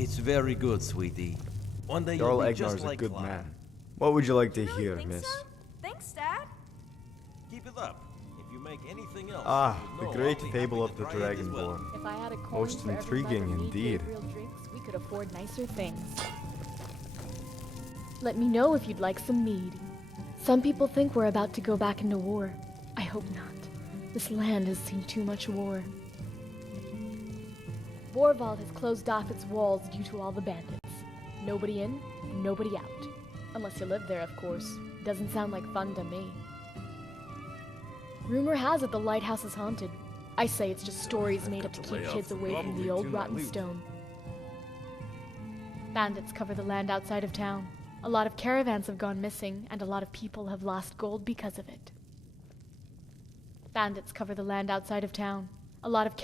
It's very good, sweetie. One day Jarl you'll be Egnar's just a like good Clive. man. What would you like to You really hear, think miss? so? Thanks, Dad. Keep it up. If you make anything else, Ah, you the know great I'll be fable happy of to the try it as well. Dragonborn. If I had a coin Most for every intriguing mug of mead indeed. Gabriel drinks, we could afford nicer things. Let me know if you'd like some mead. Some people think we're about to go back into war. I hope not. This land has seen too much war. Borvald has closed off its walls due to all the bandits. Nobody in, nobody out. Unless you live there, of course. Doesn't sound like fun to me. Rumor has it the lighthouse is haunted. I say it's just stories made up to keep kids away from the old rotten stone. Bandits cover the land outside of town. A lot of caravans have gone missing, and a lot of people have lost gold because of it. Bandits cover the land outside of town. A lot of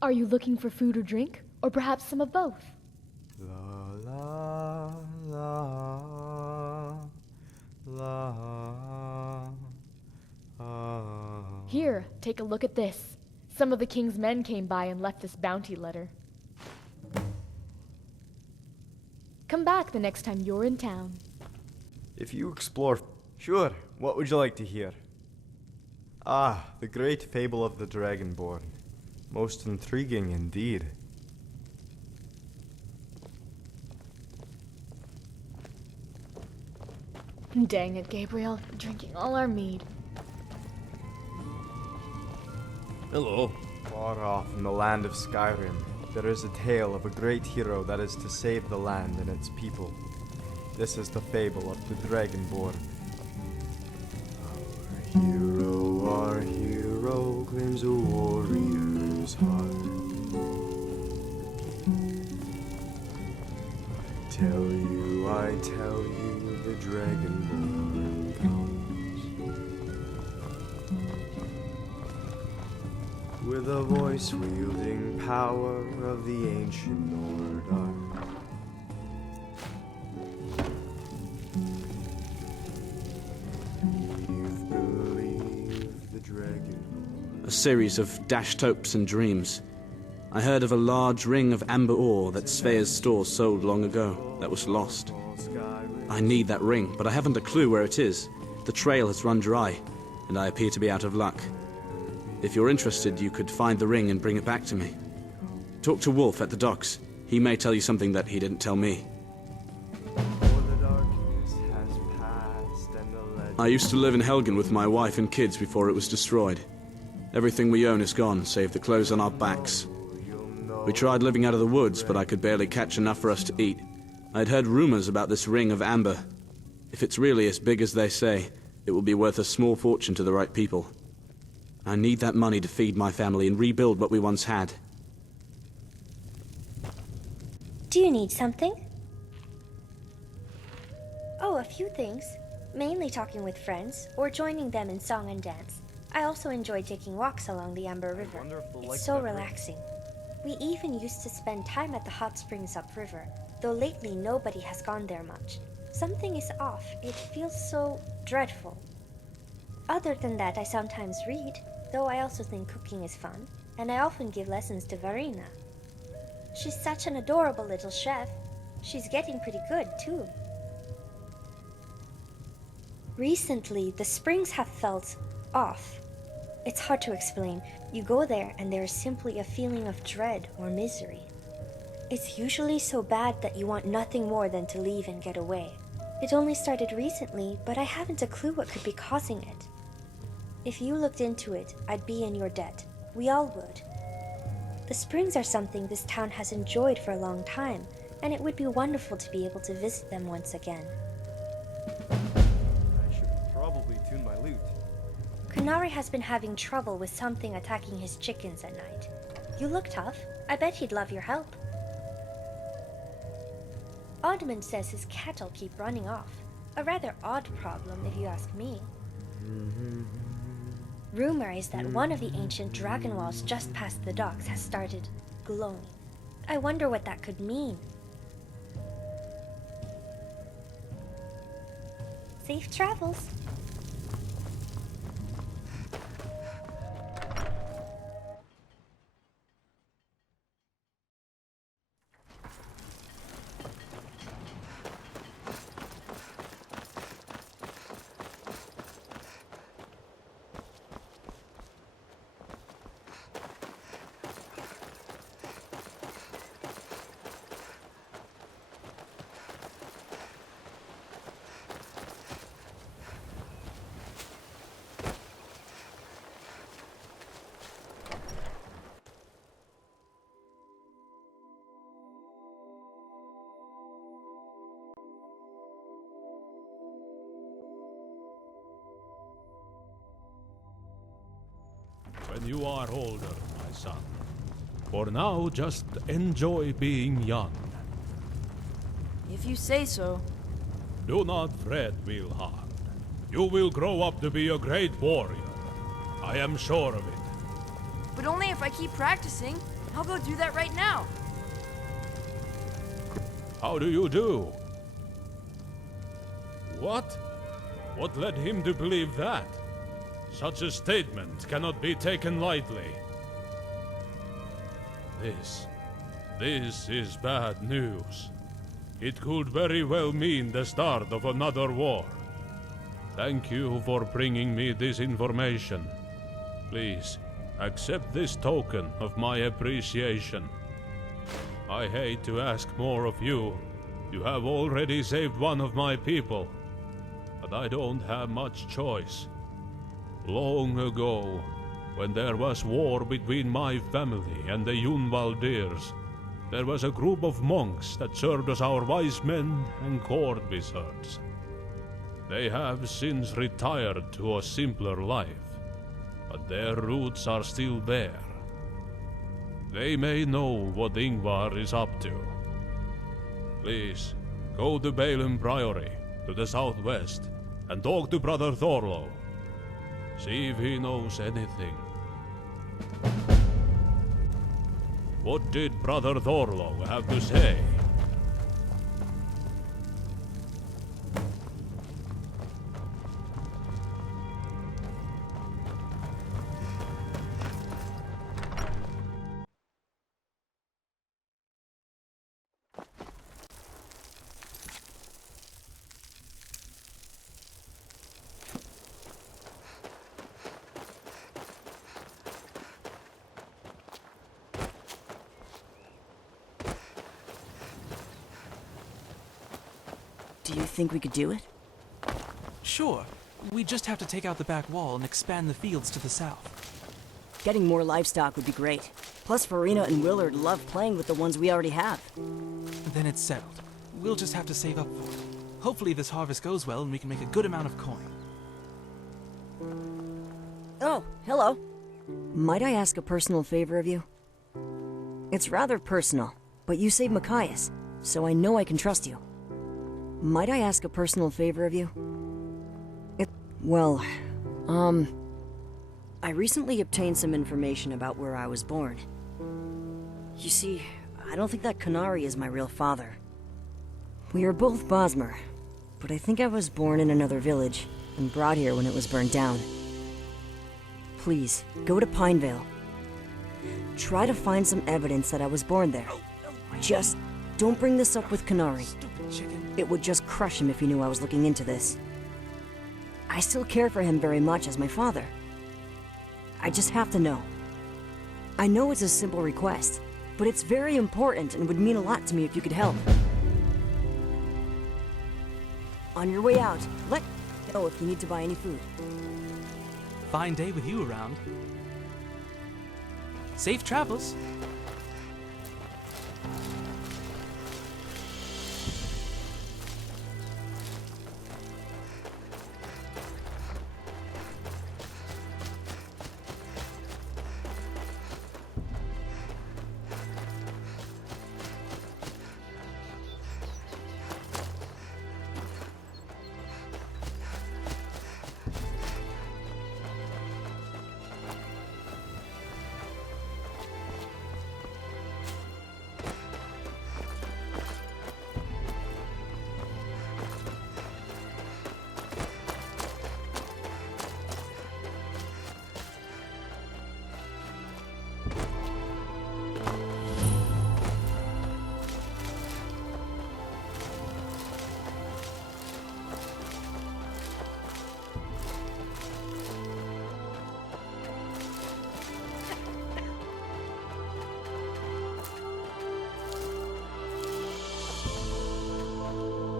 Are you looking for food or drink? Or perhaps some of both? La la la la. Here, take a look at this. Some of the king's men came by and left this bounty letter. Come back the next time you're in town. If you explore... Sure, what would you like to hear? Ah, the great fable of the Dragonborn. Most intriguing indeed. Dang it, Gabriel. Drinking all our mead. Hello. Far off in the land of Skyrim, there is a tale of a great hero that is to save the land and its people. This is the fable of the Dragonborn. Our hero claims a warrior's heart. I tell you, the Dragonborn comes. With a voice wielding power of the ancient Nord art. You've believed the Dragonborn. A series of dashed hopes and dreams. I heard of a large ring of amber ore that Svea's store sold long ago, that was lost. I need that ring, but I haven't a clue where it is. The trail has run dry, and I appear to be out of luck. If you're interested, you could find the ring and bring it back to me. Talk to Wolf at the docks. He may tell you something that he didn't tell me. I used to live in Helgen with my wife and kids before it was destroyed. Everything we own is gone, save the clothes on our backs. We tried living out of the woods, but I could barely catch enough for us to eat. I'd heard rumors about this ring of amber. If it's really as big as they say, it will be worth a small fortune to the right people. I need that money to feed my family and rebuild what we once had. Do you need something? Oh, a few things. Mainly talking with friends, or joining them in song and dance. I also enjoy taking walks along the Amber River. It's so relaxing. We even used to spend time at the hot springs upriver, though lately nobody has gone there much. Something is off. It feels so dreadful. Other than that, I sometimes read, though I also think cooking is fun, and I often give lessons to Varina. She's such an adorable little chef. She's getting pretty good, too. Recently, the springs have felt off. It's hard to explain. You go there and there is simply a feeling of dread or misery. It's usually so bad that you want nothing more than to leave and get away. It only started recently, but I haven't a clue what could be causing it. If you looked into it, I'd be in your debt. We all would. The springs are something this town has enjoyed for a long time, and it would be wonderful to be able to visit them once again. I should probably tune my lute. Kunari has been having trouble with something attacking his chickens at night. You look tough. I bet he'd love your help. Oddman says his cattle keep running off. A rather odd problem, if you ask me. Rumor is that one of the ancient dragon walls just past the docks has started glowing. I wonder what that could mean. Safe travels. when you are older, my son. For now, just enjoy being young. If you say so. Do not fret, Wilhard. You will grow up to be a great warrior. I am sure of it. But only if I keep practicing. I'll go do that right now. How do you do? What? What led him to believe that? Such a statement cannot be taken lightly. This is bad news. It could very well mean the start of another war. Thank you for bringing me this information. Please, accept this token of my appreciation. I hate to ask more of you. You have already saved one of my people. But I don't have much choice. Long ago, when there was war between my family and the Yunvaldirs, there was a group of monks that served as our wise men and court wizards. They have since retired to a simpler life, but their roots are still there. They may know what Ingvar is up to. Please, go to Balen Priory, to the southwest, and talk to Brother Thorlo. See if he knows anything. What did Brother Thorlo have to say? Do you think we could do it? Sure. We just have to take out the back wall and expand the fields to the south. Getting more livestock would be great. Plus, Farina and Willard love playing with the ones we already have. Then it's settled. We'll just have to save up for it. Hopefully this harvest goes well and we can make a good amount of coin. Oh, hello. Might I ask a personal favor of you? It's rather personal, but you saved Machias, so I know I can trust you. Might I ask a personal favor of you? I recently obtained some information about where I was born. You see, I don't think that Canary is my real father. We are both Bosmer, but I think I was born in another village and brought here when it was burned down. Please, go to Pinevale. Try to find some evidence that I was born there. Just don't bring this up with Canary. It would just crush him if he knew I was looking into this. I still care for him very much as my father. I just have to know. I know it's a simple request, but it's very important and would mean a lot to me if you could help. On your way out, let me know if you need to buy any food. Fine day with you around. Safe travels.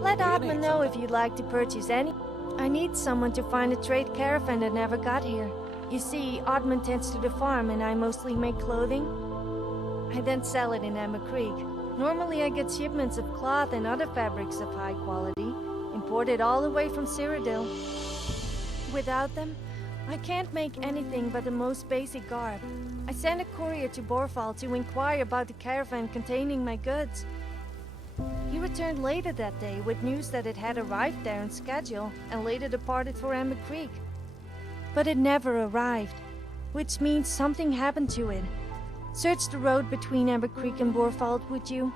Let Oddman know if you'd like to purchase any. I need someone to find a trade caravan that never got here. You see, Oddman tends to the farm and I mostly make clothing. I then sell it in Emma Creek. Normally I get shipments of cloth and other fabrics of high quality, imported all the way from Cyrodiil. Without them, I can't make anything but the most basic garb. I sent a courier to Borfall to inquire about the caravan containing my goods. He returned later that day with news that it had arrived there on schedule and later departed for Amber Creek. But it never arrived, which means something happened to it. Search the road between Amber Creek and Borfall, would you?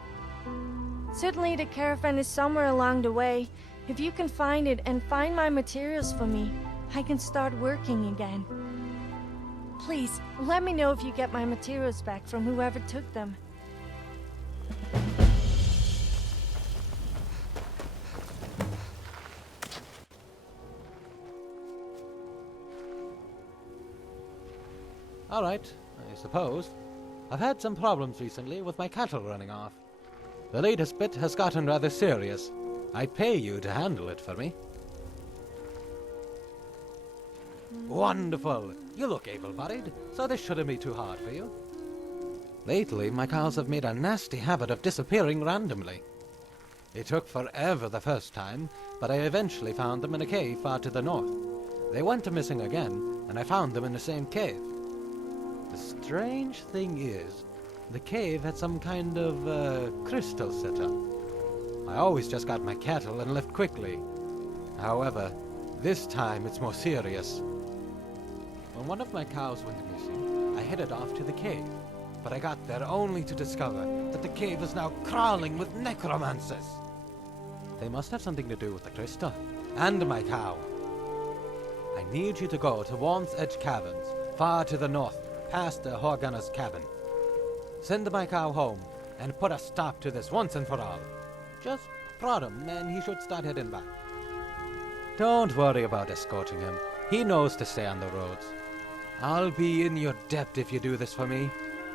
Certainly the caravan is somewhere along the way. If you can find it and find my materials for me, I can start working again. Please, let me know if you get my materials back from whoever took them. All right, I suppose. I've had some problems recently with my cattle running off. The latest bit has gotten rather serious. I pay you to handle it for me. Wonderful! You look able-bodied, so this shouldn't be too hard for you. Lately, my cows have made a nasty habit of disappearing randomly. It took forever the first time, but I eventually found them in a cave far to the north. They went missing again, and I found them in the same cave. The strange thing is, the cave had some kind of, crystal set up. I always just got my cattle and left quickly. However, this time it's more serious. When one of my cows went missing, I headed off to the cave, but I got there only to discover that the cave is now crawling with necromancers. They must have something to do with the crystal, and my cow. I need you to go to Worm's Edge Caverns, far to the north, past the Horgana's cabin. Send my cow home, and put a stop to this once and for all. Just prod him, and he should start heading back. Don't worry about escorting him. He knows to stay on the roads. I'll be in your debt if you do this for me.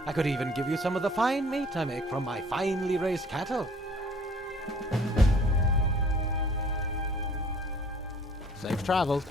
I could even give you some of the fine meat I make from my finely raised cattle. Safe travels.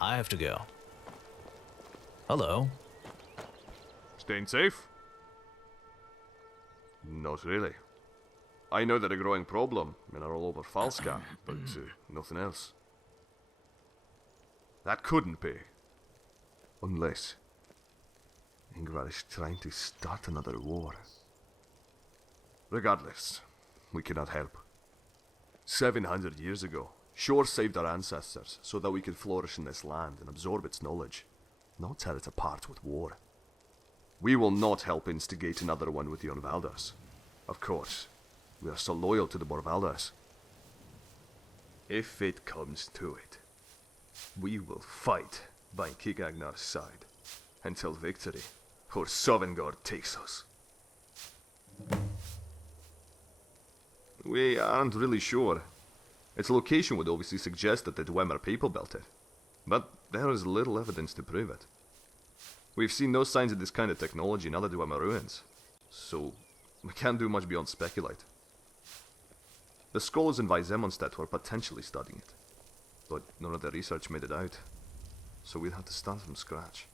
I have to go. Hello. Staying safe? Not really. I know they're a growing problem and are all over Falska, but nothing else. That couldn't be. Unless Ingvar is trying to start another war. Regardless, we cannot help. 700 years ago, Shore saved our ancestors so that we could flourish in this land and absorb its knowledge, not tear it apart with war. We will not help instigate another one with the Orvaldas. Of course, we are so loyal to the Borvaldas. If it comes to it, we will fight by Kigagnar's side until victory or Sovngarde takes us. We aren't really sure. Its location would obviously suggest that the Dwemer people built it, but there is little evidence to prove it. We've seen no signs of this kind of technology in other Dwemer ruins, so we can't do much beyond speculate. The scholars in Weizsämmerstedt were potentially studying it, but none of the research made it out, so we'd have to start from scratch.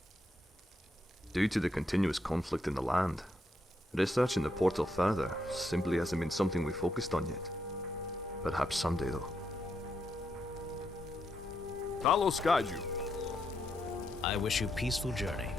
Due to the continuous conflict in the land, researching the portal further simply hasn't been something we focused on yet. Perhaps someday, though. Talos guide you. I wish you peaceful journey.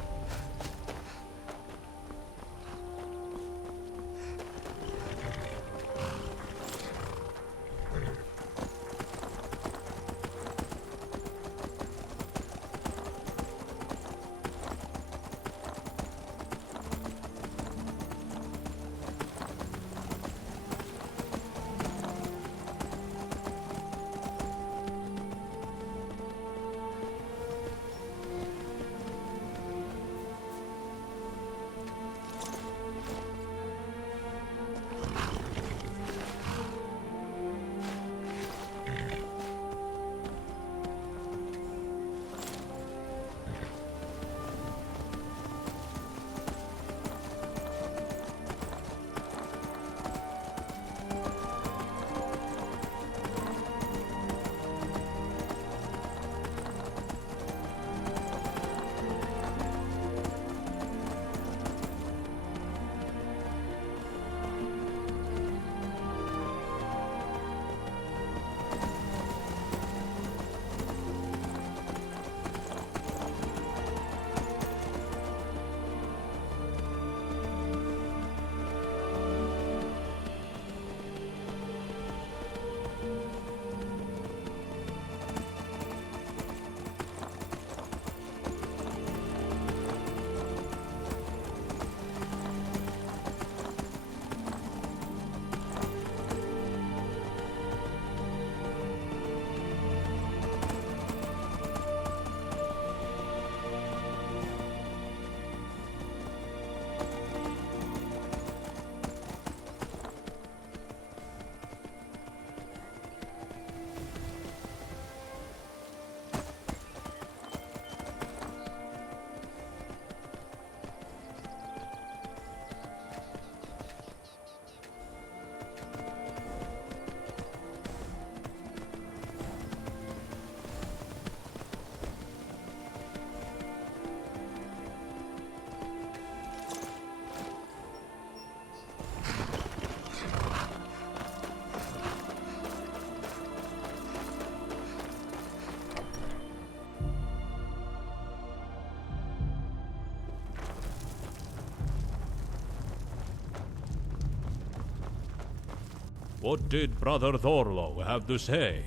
What did Brother Thorlo have to say?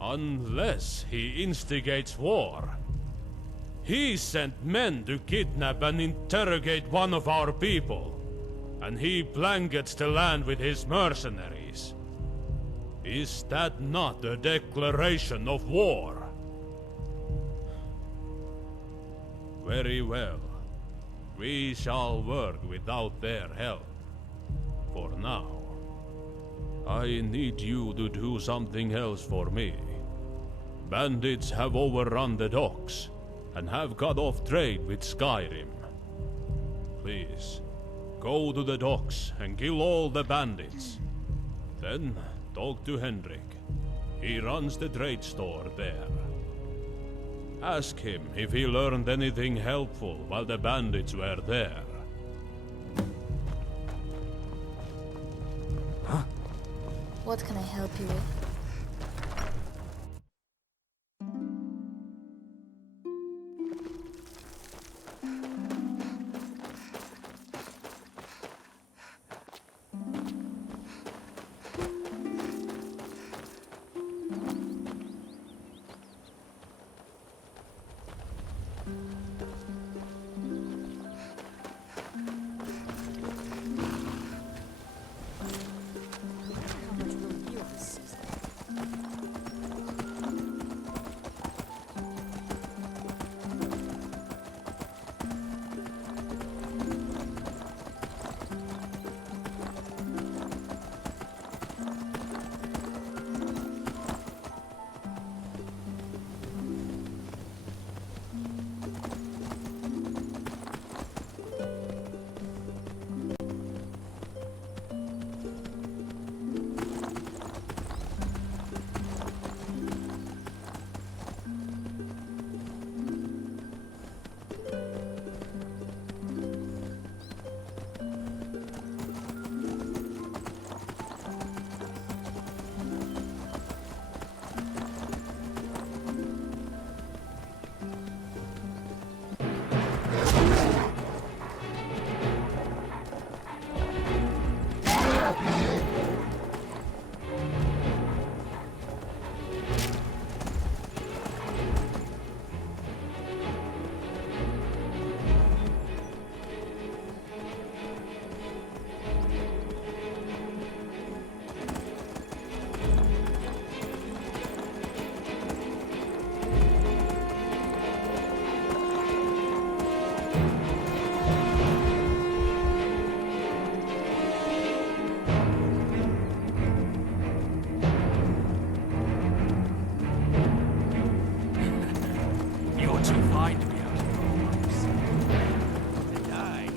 Unless he instigates war. He sent men to kidnap and interrogate one of our people, and he blankets the land with his mercenaries. Is that not a declaration of war? Very well. We shall work without their help. For now. I need you to do something else for me. Bandits have overrun the docks, and have cut off trade with Skyrim. Please, go to the docks and kill all the bandits. Then talk to Henrik. He runs the trade store there. Ask him if he learned anything helpful while the bandits were there. What can I help you with? what you find me out here. And I